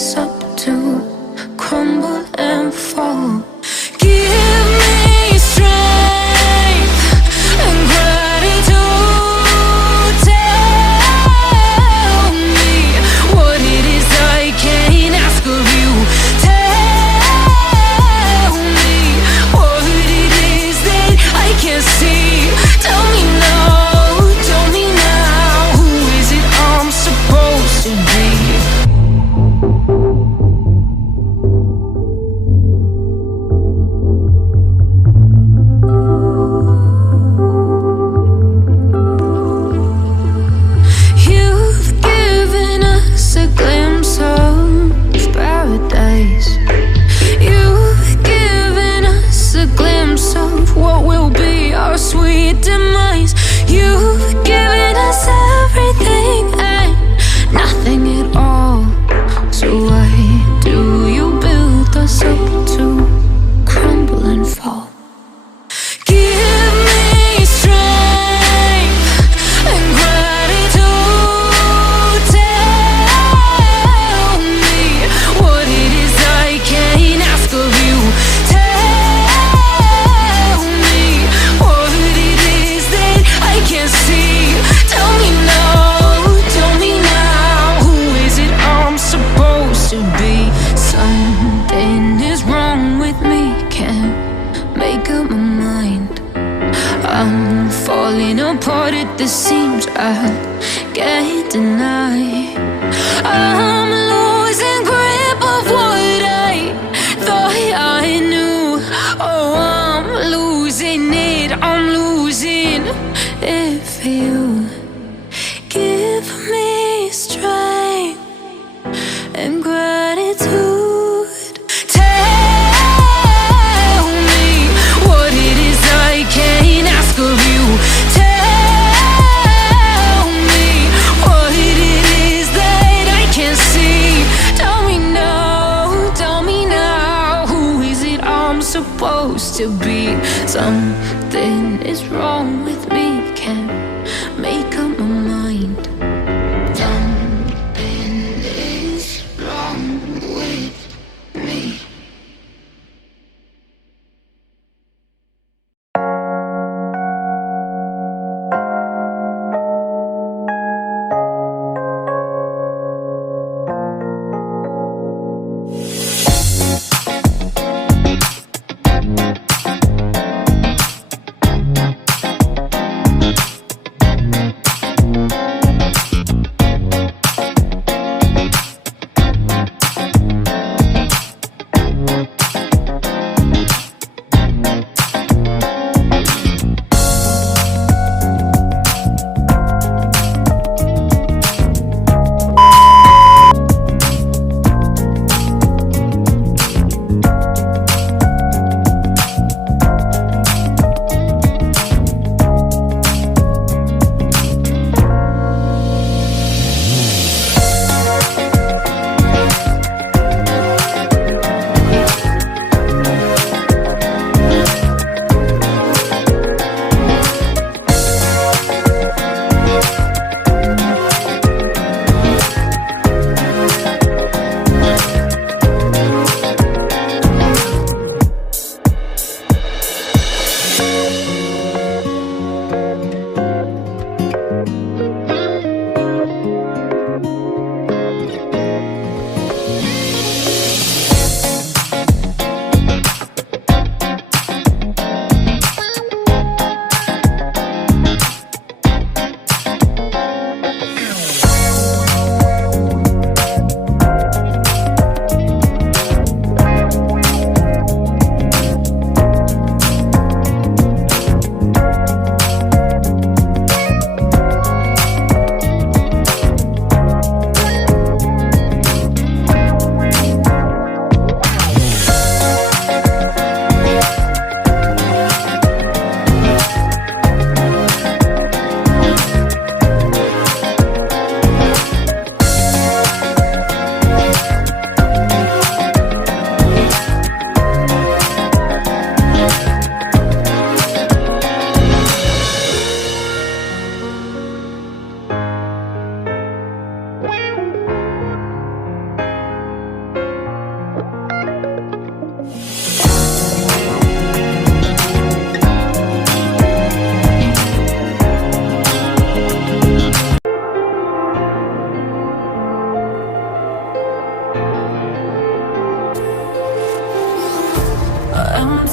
us up to crumble and fall. Give me strength and gratitude. Tell me what it is I can't ask of you. Tell me what it is that I can't see. Tell me now, tell me now, who is it I'm supposed to be? You've given us a glimpse of paradise. You've given us a glimpse of what will be our sweet demise. You've given us everything and nothing at all. So why do you build us up to crumble and fall? Give me strength and gratitude. Tell me what it is I can't ask of you. Tell me what it is that I can't see. Tell me now, who is it I'm supposed to be? Something is wrong with me, can't make up my mind. I'm falling apart at the seams, I can't deny. I'm losing grip of what I thought I knew. Oh, I'm losing it, I'm losing it for you. Give me strength and gratitude. Tell me what it is I can't ask of you. Tell me what it is that I can't see. Tell me now, who is it I'm supposed to be? Something is wrong with me, can't make up my mind. Something is wrong with me.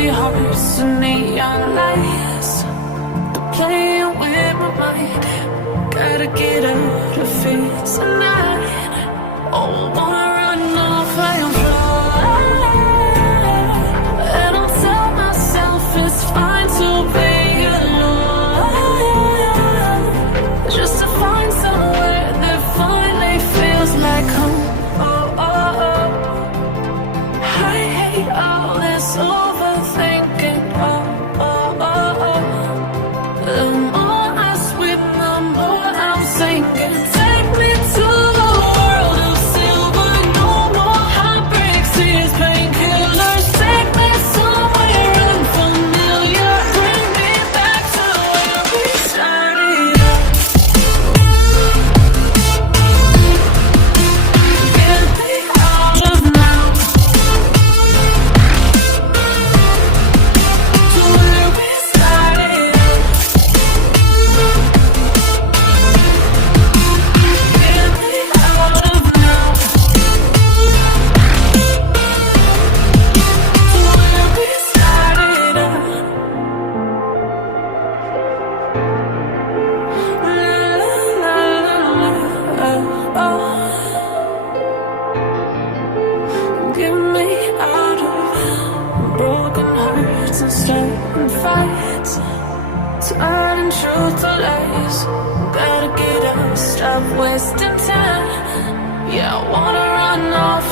empty hearts and neon lights. They're playing with my mind. Gotta get out of here tonight. Oh, wanna run off and fly. And I'll tell myself it's fine to be alone, just to find somewhere that finally feels like home. Oh, oh, oh. I hate all this overthinking. Oh, oh, oh, oh. The more I swim, the more I'm sinking. Take me to the world of silver. No more heartbreaks, tears, painkillers. Take me somewhere unfamiliar. Bring me back to where we started out. Get me out of now. To where we started out. Get me out of now. To where we started out. La, la, la, la, oh. Get me out of broken hearts and starting fights, turning truth to lies. Gotta get out, stop wasting time. Yeah, I wanna run off